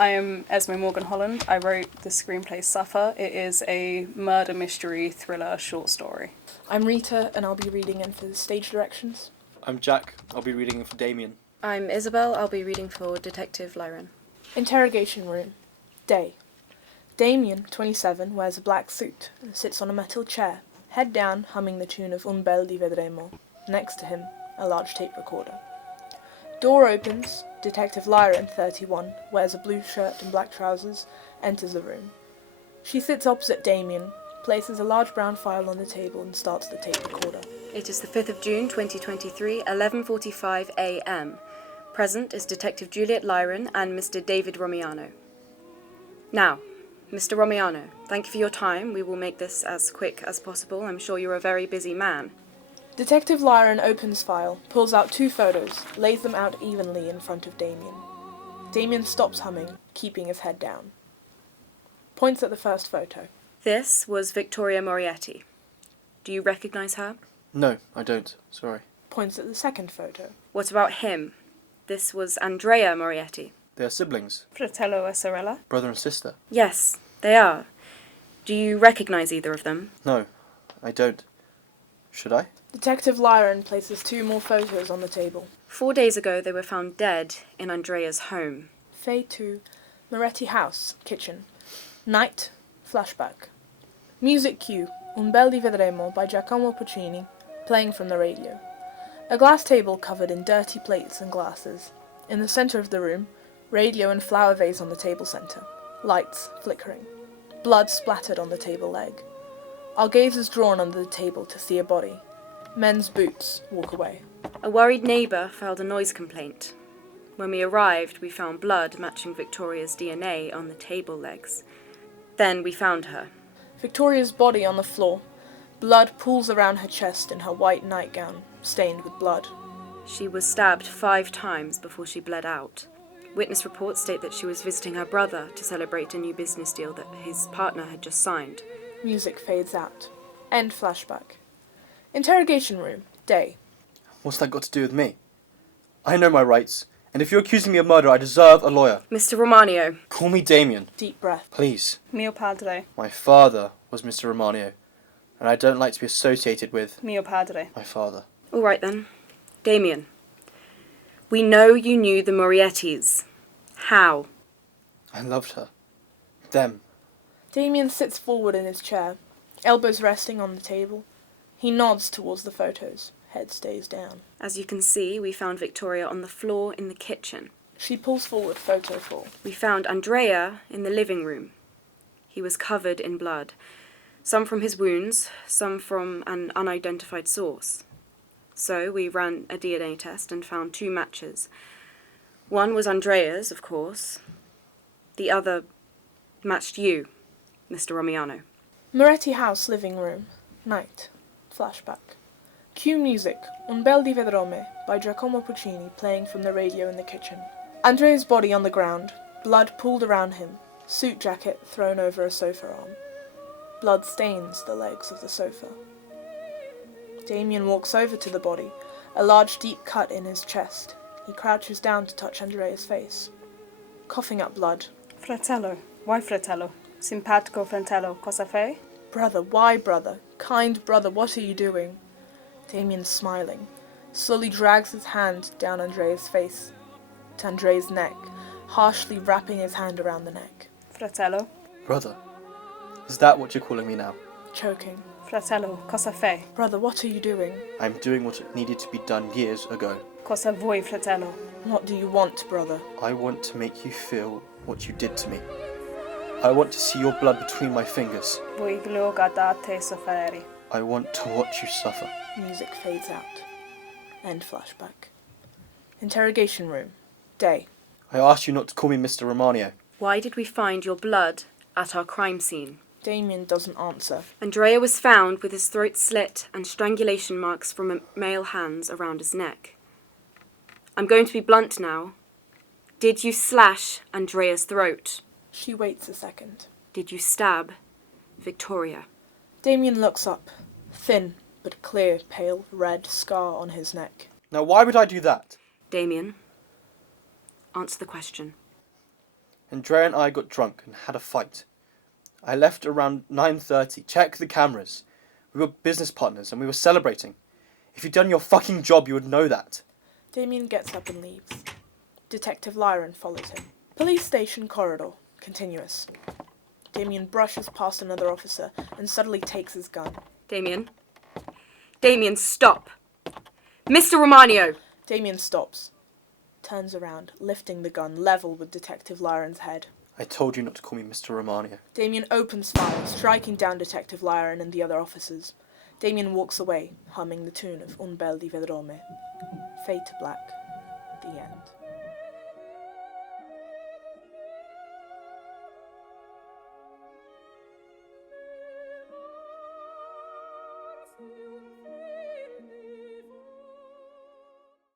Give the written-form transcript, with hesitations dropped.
I am Esmé Morgan Holland. I wrote the screenplay Suffer. It is a murder mystery thriller short story. I'm Rita, and I'll be reading in for the stage directions. I'm Jack. I'll be reading in for Damien. I'm Isabel. I'll be reading for Detective Lyron. Interrogation room. Day. Damien, 27, wears a black suit and sits on a metal chair, head down, humming the tune of Un bel di vedremo. Next to him, a large tape recorder. Door opens. Detective Lyron, 31, wears a blue shirt and black trousers, enters the room. She sits opposite Damien, places a large brown file on the table and starts the tape recorder. It is the 5th of June, 2023, 11:45 a.m. Present is Detective Juliet Lyron and Mr. David Romiano. Now, Mr. Romiano, thank you for your time. We will make this as quick as possible. I'm sure you're a very busy man. Detective Lyron opens file, pulls out 2 photos, lays them out evenly in front of Damien. Damien stops humming, keeping his head down. Points at the first photo. This was Victoria Morietti. Do you recognize her? No, I don't. Sorry. Points at the second photo. What about him? This was Andrea Morietti. They are siblings. Fratello e sorella? Brother and sister. Yes, they are. Do you recognize either of them? No, I don't. Should I? Detective Lyron places 2 more photos on the table. 4 days ago, they were found dead in Andrea's home. Fade to Moretti House, kitchen. Night, flashback. Music cue, Un bel di vedremo by Giacomo Puccini, playing from the radio. A glass table covered in dirty plates and glasses. In the center of the room, radio and flower vase on the table center. Lights flickering. Blood splattered on the table leg. Our gaze is drawn under the table to see a body. Men's boots walk away. A worried neighbour filed a noise complaint. When we arrived, we found blood matching Victoria's DNA on the table legs. Then we found her. Victoria's body on the floor. Blood pools around her chest in her white nightgown, stained with blood. She was stabbed 5 times before she bled out. Witness reports state that she was visiting her brother to celebrate a new business deal that his partner had just signed. Music fades out. End flashback. Interrogation room. Day. What's that got to do with me? I know my rights, and if you're accusing me of murder, I deserve a lawyer. Mr. Romanio. Call me Damien. Deep breath. Please. Mio padre. My father was Mr. Romanio, and I don't like to be associated with Mio padre. my father. All right then. Damien. We know you knew the Moriettis. How? I loved her. Them. Damien sits forward in his chair, elbows resting on the table. He nods towards the photos. Head stays down. As you can see, we found Victoria on the floor in the kitchen. She pulls forward photo 4. We found Andrea in the living room. He was covered in blood. Some from his wounds, some from an unidentified source. So we ran a DNA test and found 2 matches. One was Andrea's, of course. The other matched you, Mr. Romiano. Moretti House living room. Night. Flashback. Cue music, Un bel di vedrome by Giacomo Puccini playing from the radio in the kitchen. Andrea's body on the ground, blood pooled around him, suit jacket thrown over a sofa arm. Blood stains the legs of the sofa. Damien walks over to the body, a large deep cut in his chest. He crouches down to touch Andrea's face. Coughing up blood. Fratello. Why fratello? Simpatico fratello. Cosa fai? Brother, why brother? Kind brother, what are you doing? Damien's smiling, slowly drags his hand down Andrea's face, to Andrea's neck, harshly wrapping his hand around the neck. Fratello. Brother. Is that what you're calling me now? Choking. Fratello. Cosa fai? Brother, what are you doing? I'm doing what needed to be done years ago. Cosa vuoi, fratello? What do you want, brother? I want to make you feel what you did to me. I want to see your blood between my fingers. Voglio guardare te soffrire. I want to watch you suffer. Music fades out. End flashback. Interrogation room. Day. I asked you not to call me Mr. Romanio. Why did we find your blood at our crime scene? Damien doesn't answer. Andrea was found with his throat slit and strangulation marks from male hands around his neck. I'm going to be blunt now. Did you slash Andrea's throat? She waits a second. Did you stab Victoria? Damien looks up. Thin, but clear, pale, red scar on his neck. Now why would I do that? Damien, answer the question. Andrea and I got drunk and had a fight. I left around 9:30. Check the cameras. We were business partners and we were celebrating. If you'd done your fucking job, you would know that. Damien gets up and leaves. Detective Lyron follows him. Police station corridor. Continuous. Damien brushes past another officer and suddenly takes his gun. Damien. Damien, stop. Mr. Romano! Damien stops. Turns around, lifting the gun level with Detective Lyron's head. I told you not to call me Mr. Romano. Damien opens fire, striking down Detective Lyron and the other officers. Damien walks away, humming the tune of Un bel di vedrome. Fade to black. The end.